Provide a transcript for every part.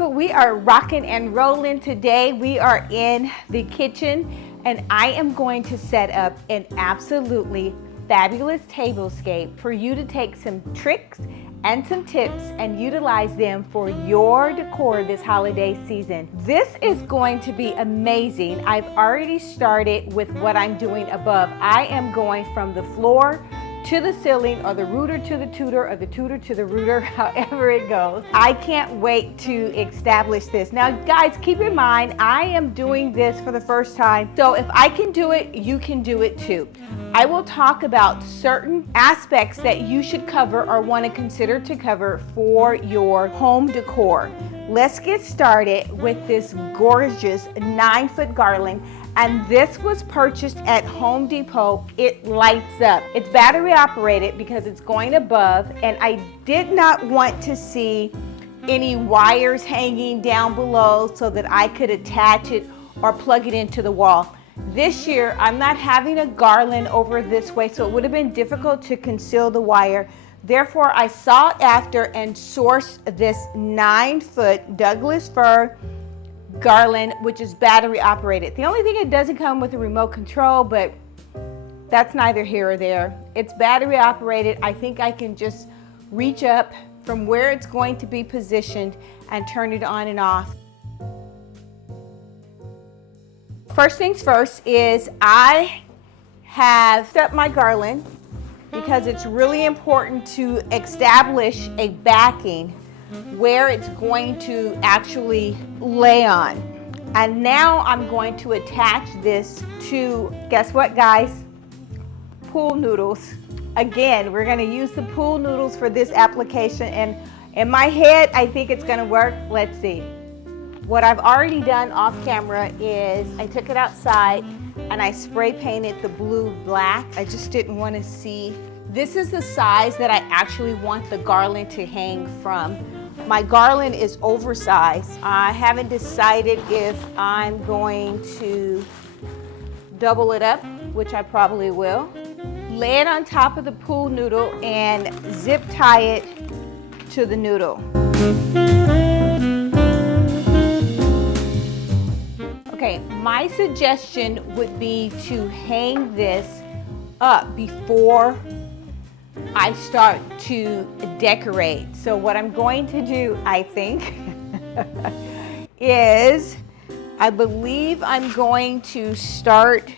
people, we are rocking and rolling today. We are in the kitchen and I am going to set up an absolutely fabulous tablescape for you to take some tricks and some tips and utilize them for your decor this holiday season. This is going to be amazing. I've already started with what I'm doing above. I am going from the floor to the ceiling, or the router to the tutor, or the tutor to the router, however it goes. I can't wait to establish this. Now guys, keep in mind, I am doing this for the first time, so if I can do it, you can do it too. I will talk about certain aspects that you should cover or want to consider to cover for your home decor. Let's get started with this gorgeous 9-foot garland. And this was purchased at Home Depot. It lights up. It's battery operated because it's going above, and I did not want to see any wires hanging down below so that I could attach it or plug it into the wall. This year, I'm not having a garland over this way, so it would have been difficult to conceal the wire. Therefore, I sought after and sourced this 9-foot Douglas fir garland, which is battery operated. The only thing, it doesn't come with a remote control, but that's neither here or there. It's battery operated. I think I can just reach up from where it's going to be positioned and turn it on and off. First things first is I have set up my garland because it's really important to establish a backing where it's going to actually lay on. And now I'm going to attach this to, guess what guys? Pool noodles. Again, we're gonna use the pool noodles for this application, and in my head, I think it's gonna work. Let's see. What I've already done off camera is I took it outside and I spray painted the blue black. I just didn't want to see. This is the size that I actually want the garland to hang from. My garland is oversized. I haven't decided if I'm going to double it up, which I probably will. Lay it on top of the pool noodle and zip tie it to the noodle. Okay, my suggestion would be to hang this up before I start to decorate. So what I'm going to do, I think, is I believe I'm going to start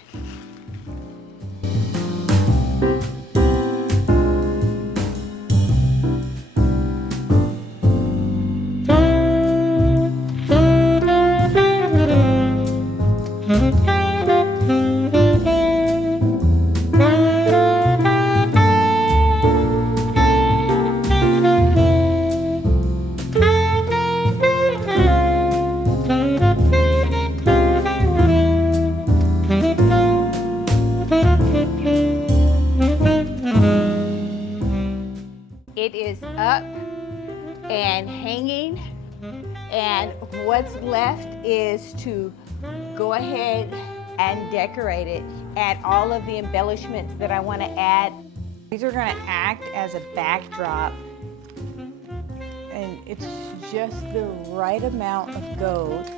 up and hanging, and what's left is to go ahead and decorate it. Add all of the embellishments that I want to add. These are going to act as a backdrop, and it's just the right amount of gold,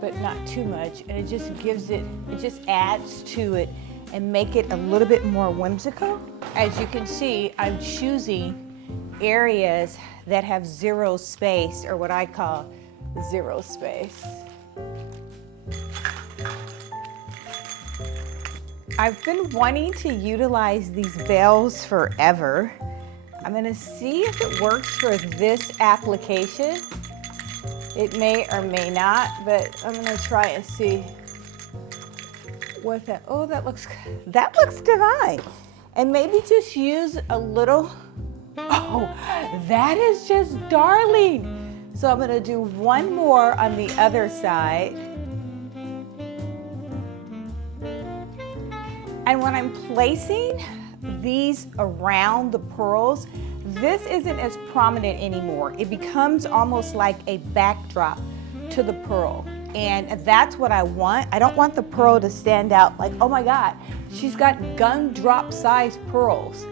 but not too much, and it just gives it, it just adds to it and make it a little bit more whimsical. As you can see, I'm choosing areas that have zero space, or what I call zero space. I've been wanting to utilize these bells forever. I'm gonna see if it works for this application. It may or may not, but I'm gonna try and see what that, oh, that looks divine. And maybe just use a little. Oh, that is just darling. So I'm gonna do one more on the other side. And when I'm placing these around the pearls, this isn't as prominent anymore. It becomes almost like a backdrop to the pearl. And that's what I want. I don't want the pearl to stand out like, oh my God, she's got gumdrop sized pearls.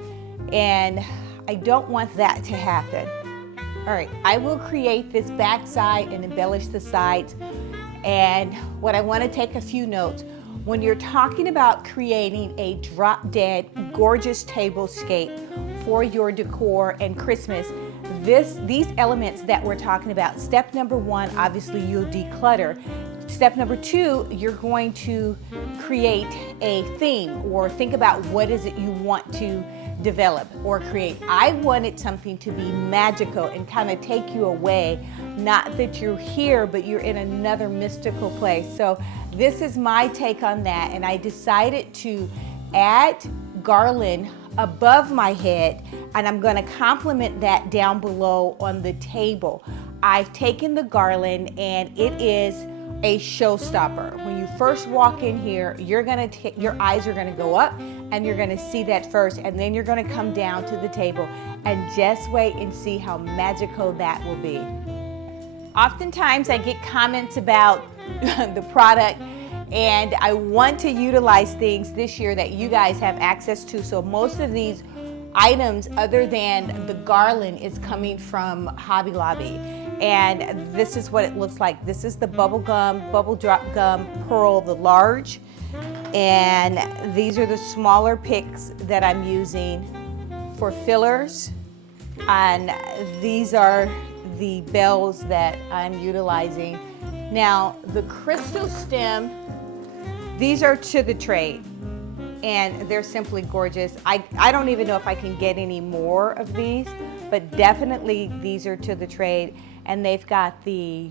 And I don't want that to happen. All All right, I will create this back side and embellish the sides. And what I want to take a few notes. When you're talking about creating a drop dead gorgeous tablescape for your decor and Christmas, these elements that we're talking about, step number one, obviously you'll declutter. Step number two, you're going to create a theme or think about what is it you want to develop or create. I wanted something to be magical and kind of take you away, not that you're here, but you're in another mystical place. So this is my take on that, and I decided to add garland above my head, and I'm going to complement that down below on the table. I've taken the garland, and it is a showstopper. When you first walk in here, your eyes are gonna go up and you're gonna see that first, and then you're gonna come down to the table and just wait and see how magical that will be. Oftentimes I get comments about the product, and I want to utilize things this year that you guys have access to. So most of these items, other than the garland, is coming from Hobby Lobby. And this is what it looks like. This is the bubble drop gum pearl, the large. And these are the smaller picks that I'm using for fillers. And these are the bells that I'm utilizing. Now, the crystal stem, these are to the trade, and they're simply gorgeous. I don't even know if I can get any more of these, but definitely these are to the trade. And they've got the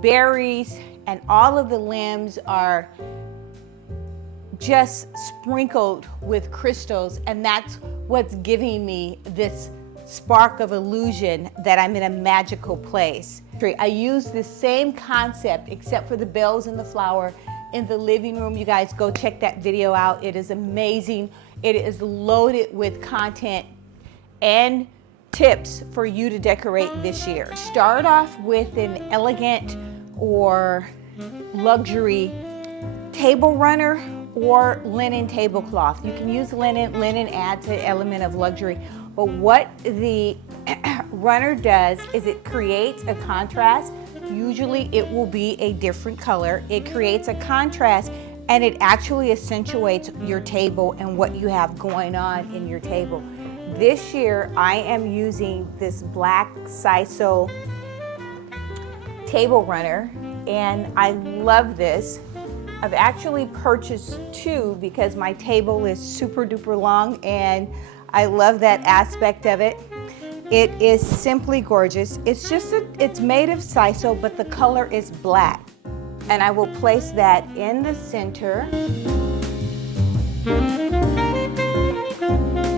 berries, and all of the limbs are just sprinkled with crystals, and that's what's giving me this spark of illusion that I'm in a magical place. I use the same concept except for the bells and the flower in the living room. You guys go check that video out. It is amazing. It is loaded with content and tips for you to decorate this year. Start off with an elegant or luxury table runner or linen tablecloth. You can use linen. Linen adds an element of luxury. But what the runner does is it creates a contrast. Usually it will be a different color. It creates a contrast, and it actually accentuates your table and what you have going on in your table. This year I am using this black Siso table runner, and I love this. I've actually purchased two because my table is super duper long, and I love that aspect of it. It is simply gorgeous. It's made of Siso, but the color is black. And I will place that in the center.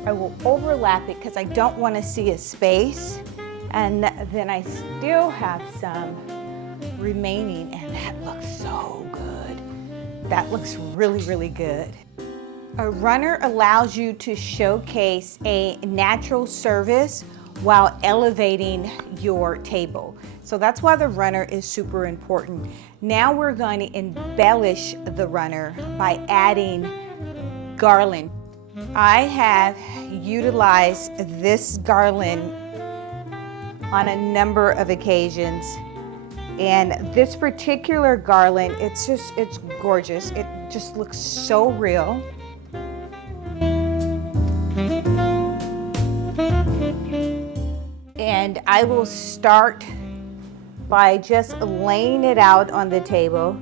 I will overlap it because I don't want to see a space. And then I still have some remaining, and that looks so good. That looks really, really good. A runner allows you to showcase a natural service while elevating your table. So that's why the runner is super important. Now we're going to embellish the runner by adding garland. I have utilized this garland on a number of occasions, and this particular garland, it's gorgeous. It just looks so real. And I will start by just laying it out on the table.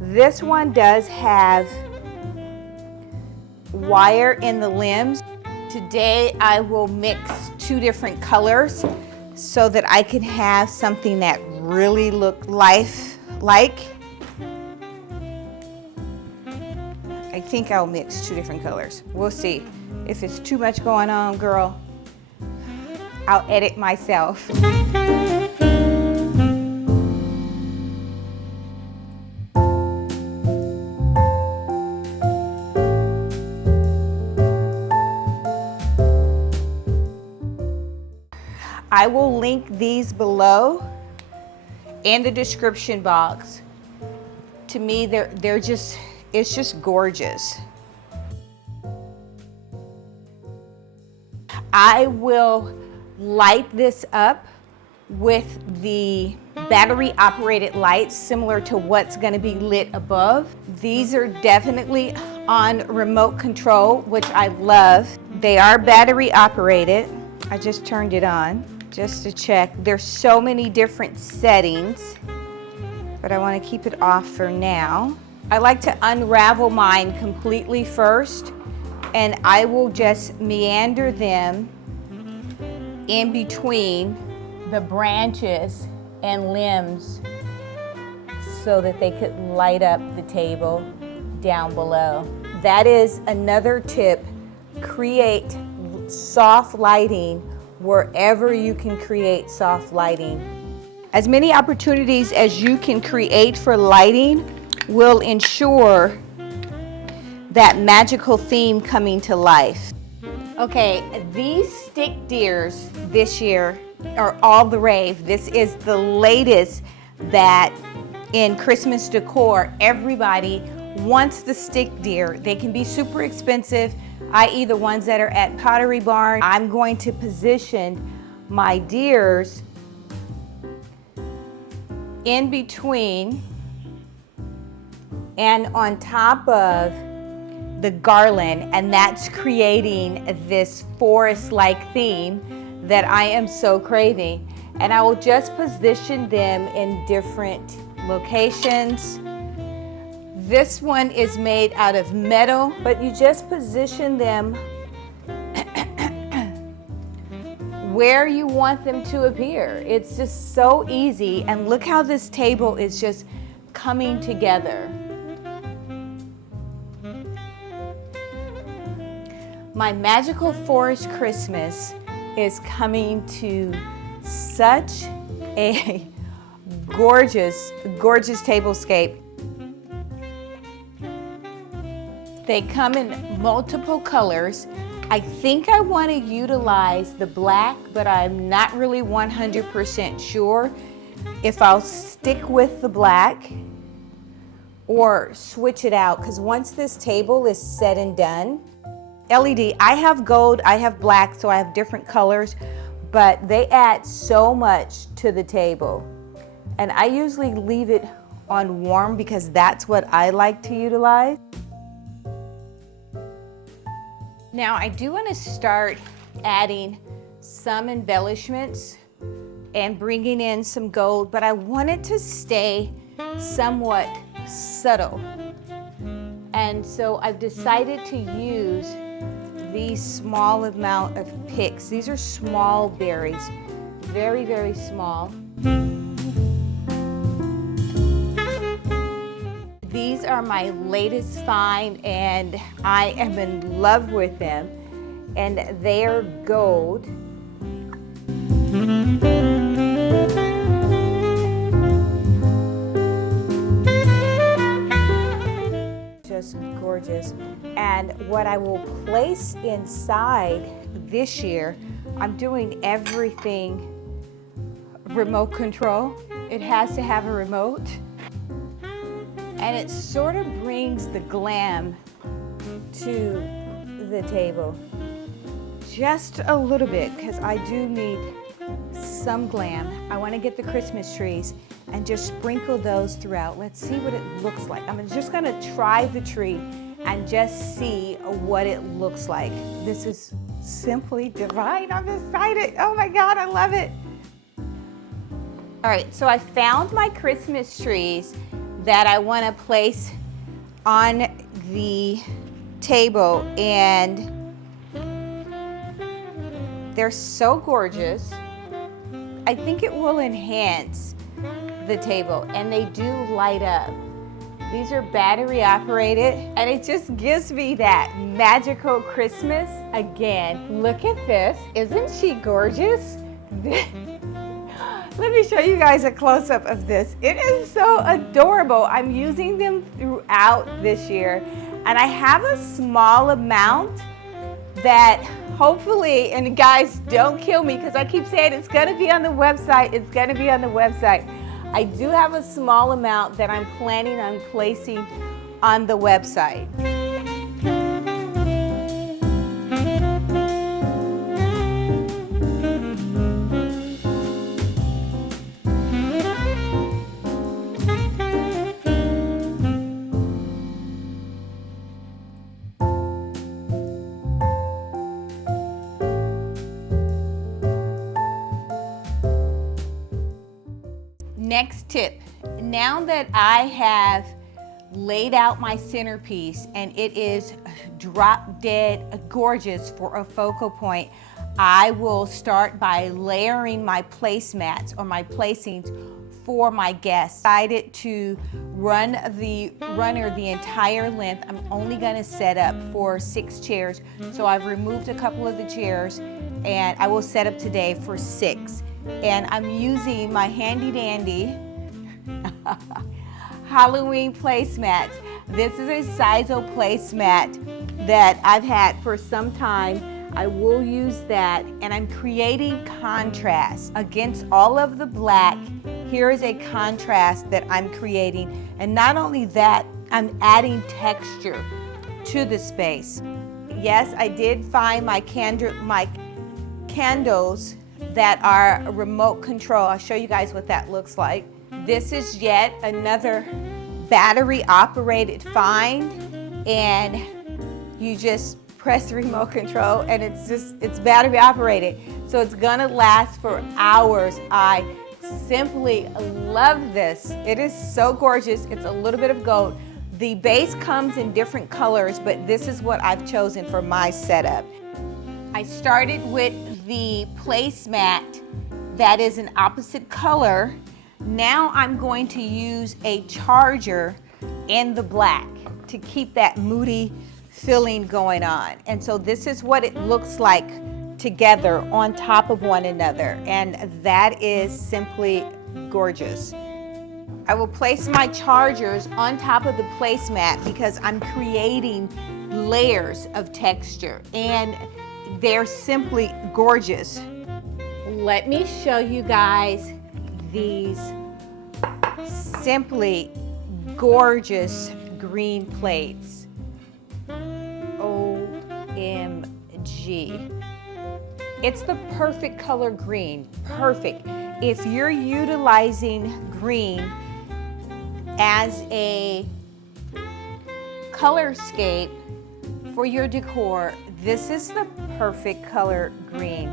This one does have wire in the limbs. Today I will mix two different colors so that I can have something that really looks life-like. I think I'll mix two different colors. We'll see. If it's too much going on, girl, I'll edit myself. I will link these below in the description box. To me, it's just gorgeous. I will light this up with the battery operated lights similar to what's going to be lit above. These are definitely on remote control, which I love. They are battery operated. I just turned it on just to check. There's so many different settings, but I want to keep it off for now. I like to unravel mine completely first, and I will just meander them in between the branches and limbs so that they could light up the table down below. That is another tip. Create soft lighting wherever you can create soft lighting. As many opportunities as you can create for lighting will ensure that magical theme coming to life. Okay, these stick deers this year are all the rave. This is the latest that in Christmas decor, everybody wants the stick deer. They can be super expensive, i.e. the ones that are at Pottery Barn. I'm going to position my deers in between and on top of the garland, and that's creating this forest-like theme that I am so craving. And I will just position them in different locations. This one is made out of metal, but you just position them where you want them to appear. It's just so easy, and look how this table is just coming together. My Magical Forest Christmas is coming to such a gorgeous, gorgeous tablescape. They come in multiple colors. I think I want to utilize the black, but I'm not really 100% sure if I'll stick with the black or switch it out, because once this table is said and done, LED, I have gold, I have black, so I have different colors, but they add so much to the table. And I usually leave it on warm because that's what I like to utilize. Now I do want to start adding some embellishments and bringing in some gold, but I want it to stay somewhat subtle. And so I've decided to use these small amount of picks. These are small berries, very, very small. These are my latest find, and I am in love with them, and they're gold. Just gorgeous. And what I will place inside this year, I'm doing everything remote control. It has to have a remote. And it sort of brings the glam to the table. Just a little bit, because I do need some glam. I want to get the Christmas trees and just sprinkle those throughout. Let's see what it looks like. I'm just going to try the tree and just see what it looks like. This is simply divine. I'm excited. Oh my God, I love it. All right, so I found my Christmas trees that I want to place on the table, and they're so gorgeous. I think it will enhance the table, and they do light up. These are battery operated, and it just gives me that magical Christmas again. Look at this. Isn't she gorgeous? Let me show you guys a close-up of this. It is so adorable. I'm using them throughout this year, and I have a small amount that hopefully, and guys, don't kill me because I keep saying it's gonna be on the website, it's gonna be on the website. I do have a small amount that I'm planning on placing on the website. tip. Now that I have laid out my centerpiece and it is drop dead gorgeous for a focal point, I will start by layering my placemats or my placings for my guests. I decided to run the runner the entire length. I'm only gonna set up for 6 chairs. So I've removed a couple of the chairs and I will set up today for 6. And I'm using my handy dandy Halloween placemats. This is a Sizo placemat that I've had for some time. I will use that, and I'm creating contrast against all of the black. Here is a contrast that I'm creating, and not only that, I'm adding texture to the space. Yes, I did find my candles that are remote control. I'll show you guys what that looks like. This is yet another battery operated find, and you just press the remote control and it's battery operated. So it's gonna last for hours. I simply love this. It is so gorgeous. It's a little bit of gold. The base comes in different colors, but this is what I've chosen for my setup. I started with the placemat that is an opposite color. Now I'm going to use a charger in the black to keep that moody feeling going on. And so this is what it looks like together on top of one another. And that is simply gorgeous. I will place my chargers on top of the placemat because I'm creating layers of texture and they're simply gorgeous. Let me show you guys these simply gorgeous green plates. OMG. It's the perfect color green, perfect. If you're utilizing green as a colorscape for your decor, this is the perfect color green.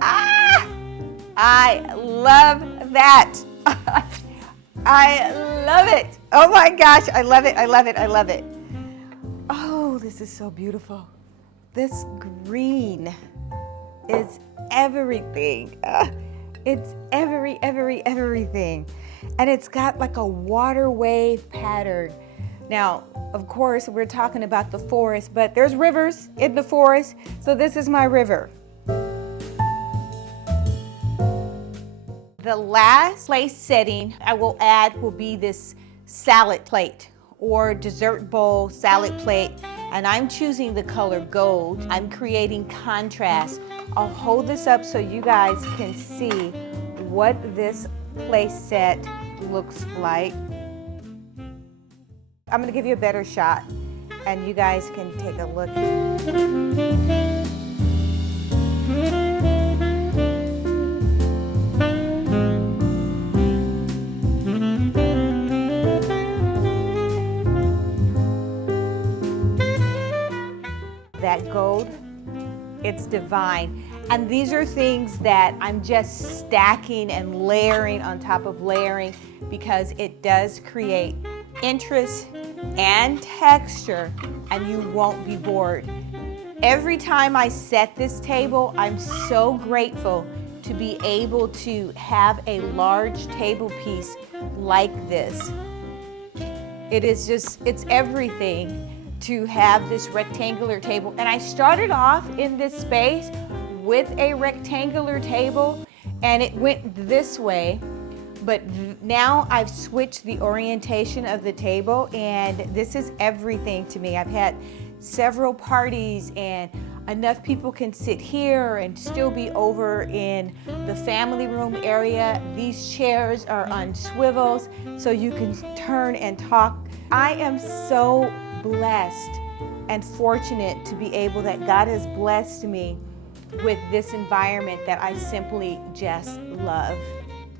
Ah! I love that. I love it. Oh my gosh, I love it, I love it, I love it. Oh, this is so beautiful. This green is everything. It's everything. And it's got like a water wave pattern. Now, of course, we're talking about the forest, but there's rivers in the forest, so this is my river. The last place setting I will add will be this salad plate or dessert bowl salad plate, and I'm choosing the color gold. I'm creating contrast. I'll hold this up so you guys can see what this place set looks like. I'm gonna give you a better shot and you guys can take a look. That gold, it's divine. And these are things that I'm just stacking and layering on top of layering because it does create interest and texture and you won't be bored. Every time I set this table, I'm so grateful to be able to have a large table piece like this. It is just, it's everything to have this rectangular table. And I started off in this space with a rectangular table and it went this way, but now I've switched the orientation of the table and this is everything to me. I've had several parties and enough people can sit here and still be over in the family room area. These chairs are on swivels so you can turn and talk. I am so blessed and fortunate to be able that God has blessed me with this environment that I simply just love.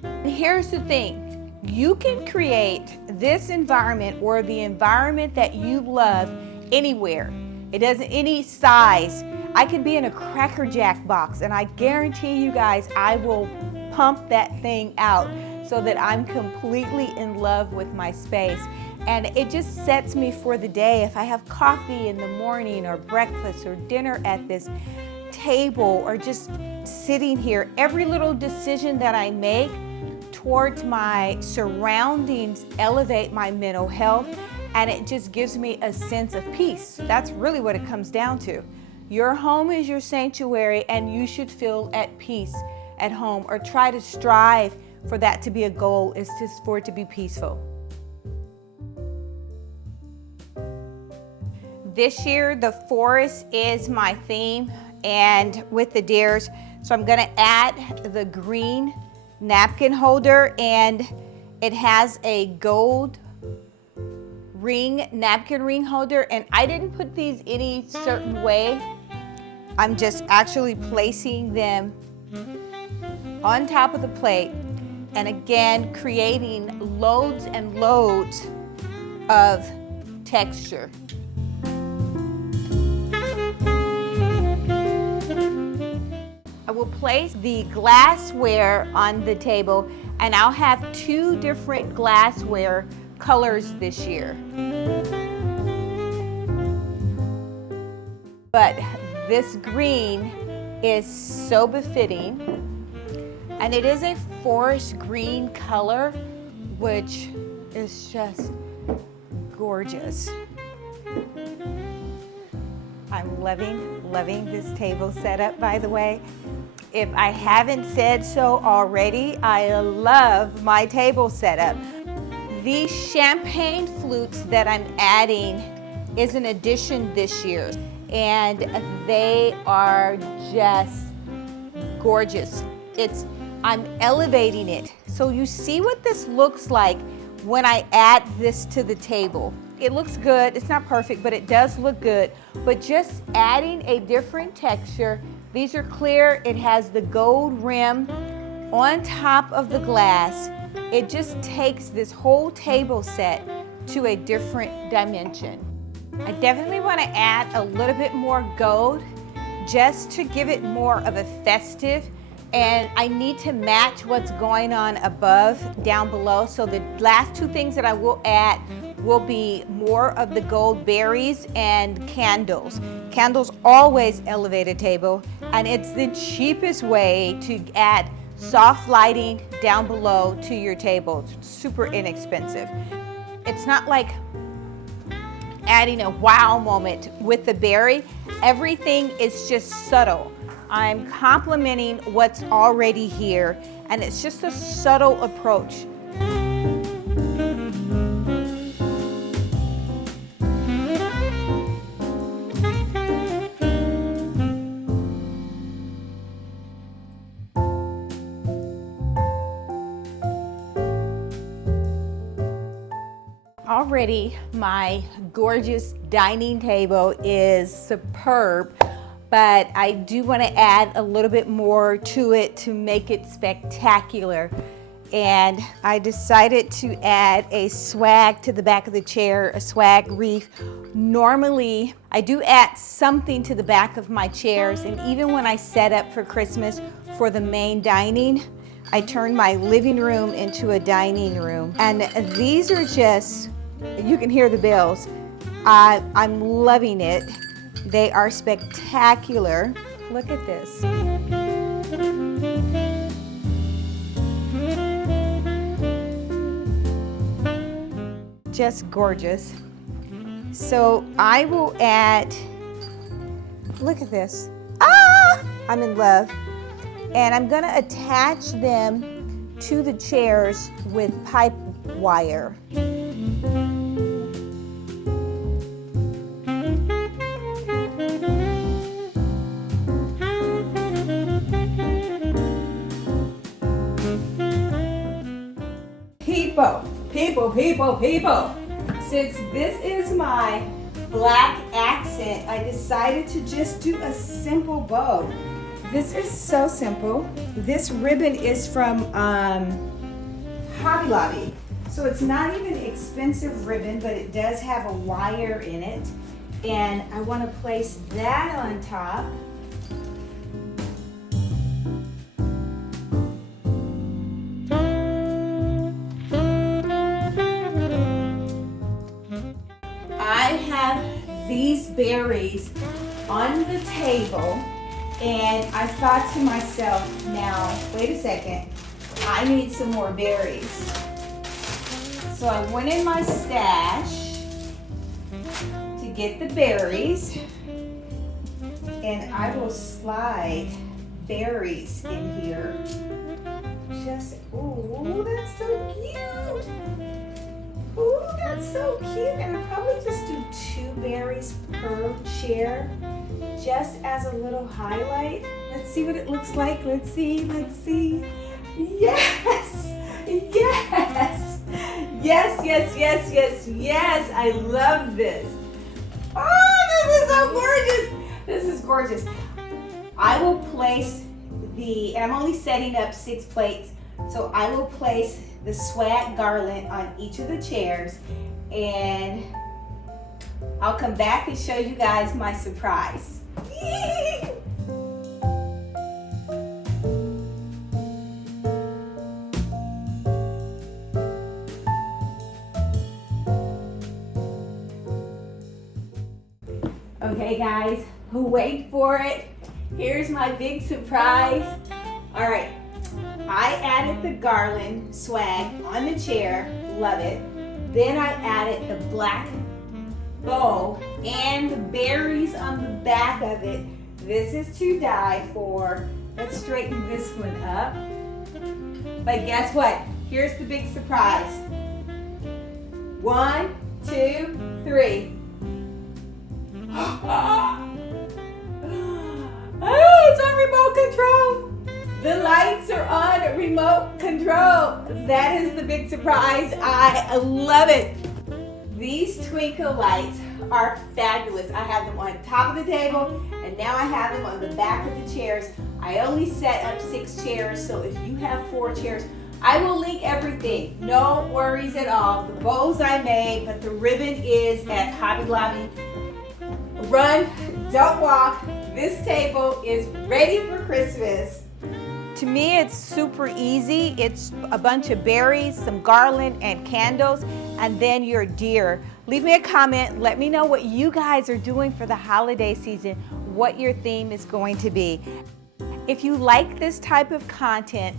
And here's the thing, you can create this environment or the environment that you love anywhere. It doesn't, any size. I can be in a Cracker Jack box and I guarantee you guys I will pump that thing out. so that I'm completely in love with my space. And it just sets me for the day. If I have coffee in the morning or breakfast or dinner at this table or just sitting here, every little decision that I make towards my surroundings elevate my mental health, and it just gives me a sense of peace. That's really what it comes down to. Your home is your sanctuary, and you should feel at peace at home, or try to strive for that to be a goal, is just for it to be peaceful. This year, the forest is my theme, and with the deers, so I'm gonna add the green napkin holder, and it has a gold napkin ring holder, and I didn't put these any certain way. I'm just actually placing them on top of the plate, and again creating loads and loads of texture. I will place the glassware on the table, and I'll have 2 different glassware colors this year. But this green is so befitting, and it is a forest green color, which is just gorgeous. I'm loving this table setup, by the way. If I haven't said so already, I love my table setup. These champagne flutes that I'm adding is an addition this year, and they are just gorgeous. I'm elevating it. So you see what this looks like when I add this to the table. It looks good. It's not perfect, but it does look good. But just adding a different texture. These are clear. It has the gold rim on top of the glass. It just takes this whole table set to a different dimension. I definitely want to add a little bit more gold just to give it more of a festive, and I need to match what's going on above, down below. So the last 2 things that I will add will be more of the gold berries and candles. Candles always elevate a table, and it's the cheapest way to add soft lighting down below to your table. It's super inexpensive. It's not like adding a wow moment with the berry. Everything is just subtle. I'm complementing what's already here, and it's just a subtle approach. Already my gorgeous dining table is superb, but I do want to add a little bit more to it to make it spectacular. And I decided to add a swag to the back of the chair, a swag wreath. Normally, I do add something to the back of my chairs, and even when I set up for Christmas for the main dining, I turned my living room into a dining room. And these are just, you can hear the bells. I'm loving it. They are spectacular. Look at this. Just gorgeous. So I will add, look at this. Ah! I'm in love. And I'm gonna attach them to the chairs with pipe wire. People. Since this is my black accent, I decided to just do a simple bow. This is so simple. This ribbon is from Hobby Lobby. So it's not even expensive ribbon, but it does have a wire in it. And I want to place that on top. berries on the table, and I thought to myself, now, wait a second, I need some more berries. So I went in my stash to get the berries, and I will slide berries in here. Just, ooh, that's so cute. Ooh, that's so cute. And I'll probably just do 2 berries per chair, just as a little highlight. Let's see what it looks like. Let's see. Yes, yes, yes, yes, yes, yes, yes. I love this. Oh, this is so gorgeous. This is gorgeous. I will place and I'm only setting up 6 plates, so I will place the swag garland on each of the chairs, and I'll come back and show you guys my surprise. Okay guys, wait for it. Here's my big surprise. All right, I added the garland swag on the chair, love it. Then I added the black bow and the berries on the back of it. This is to die for. Let's straighten this one up. But guess what? Here's the big surprise. 1, 2, 3. It's on remote control. The lights are on remote control. That is the big surprise. I love it. These twinkle lights are fabulous. I have them on top of the table, and now I have them on the back of the chairs. I only set up 6 chairs, so if you have 4 chairs, I will link everything. No worries at all. The bows I made, but the ribbon is at Hobby Lobby. Run, don't walk. This table is ready for Christmas. To me, it's super easy. It's a bunch of berries, some garland and candles, and then your deer. Leave me a comment. Let me know what you guys are doing for the holiday season, what your theme is going to be. If you like this type of content,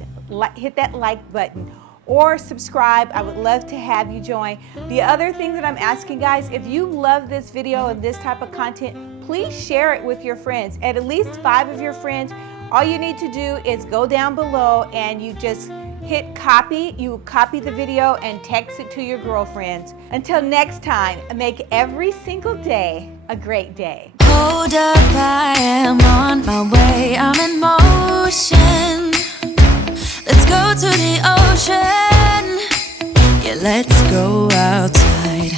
hit that like button or subscribe. I would love to have you join. The other thing that I'm asking, guys, if you love this video and this type of content, please share it with your friends, at least 5 of your friends. All you need to do is go down below and you just hit copy. You copy the video and text it to your girlfriends. Until next time, make every single day a great day. Hold up, I am on my way. I'm in motion. Let's go to the ocean. Yeah, let's go outside.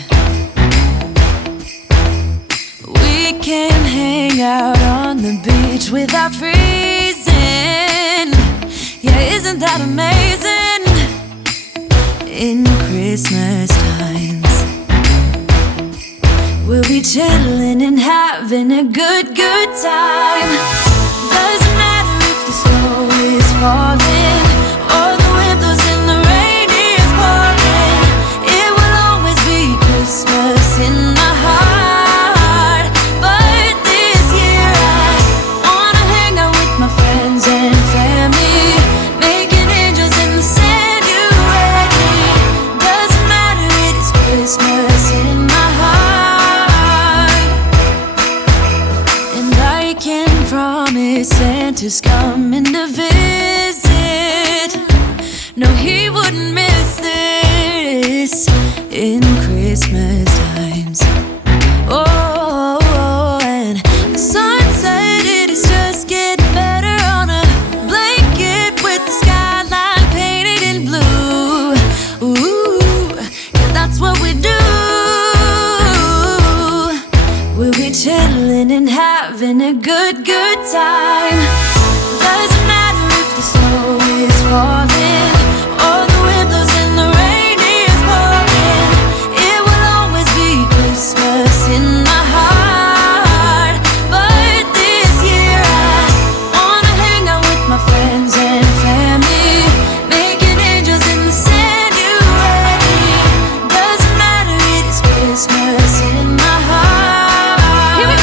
We can hang out on the beach without freezing. Yeah, isn't that amazing? In Christmas times, we'll be chilling and having a good time. Doesn't matter if the snow is falling or the wind blows and the rain is pouring. It will always be Christmas in my heart. But this year I wanna hang out with my friends and family, making angels in the sand. You ready? Doesn't matter, it is Christmas in my heart. And I can promise Santa's coming to visit. No, he wouldn't miss this in Christmas times. Oh, and the sunset, it is just getting better on a blanket with the skyline painted in blue. Ooh, yeah, that's what we do. We'll be chilling and having a good time. Doesn't matter if the snow is falling or the wind blows and the rain is pouring. It will always be Christmas in my heart. But this year I wanna hang out with my friends and family, making angels in the sand. You ready? Doesn't matter, it is Christmas in my heart. Here we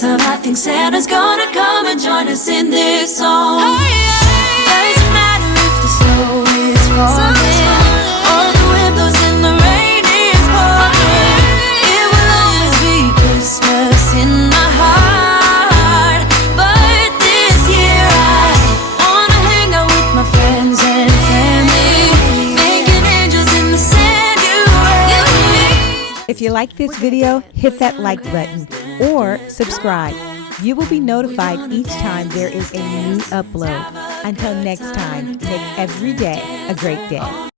time, I think Santa's gonna come and join us in this song. Doesn't matter if the snow is falling or the wind blows and the rain is pouring. It will always be Christmas in my heart. But this year I wanna hang out with my friends and family, making angels in the sanctuary. If you like this video, hit that like button or subscribe. You will be notified each time there is a new upload. Until next time, make every day a great day.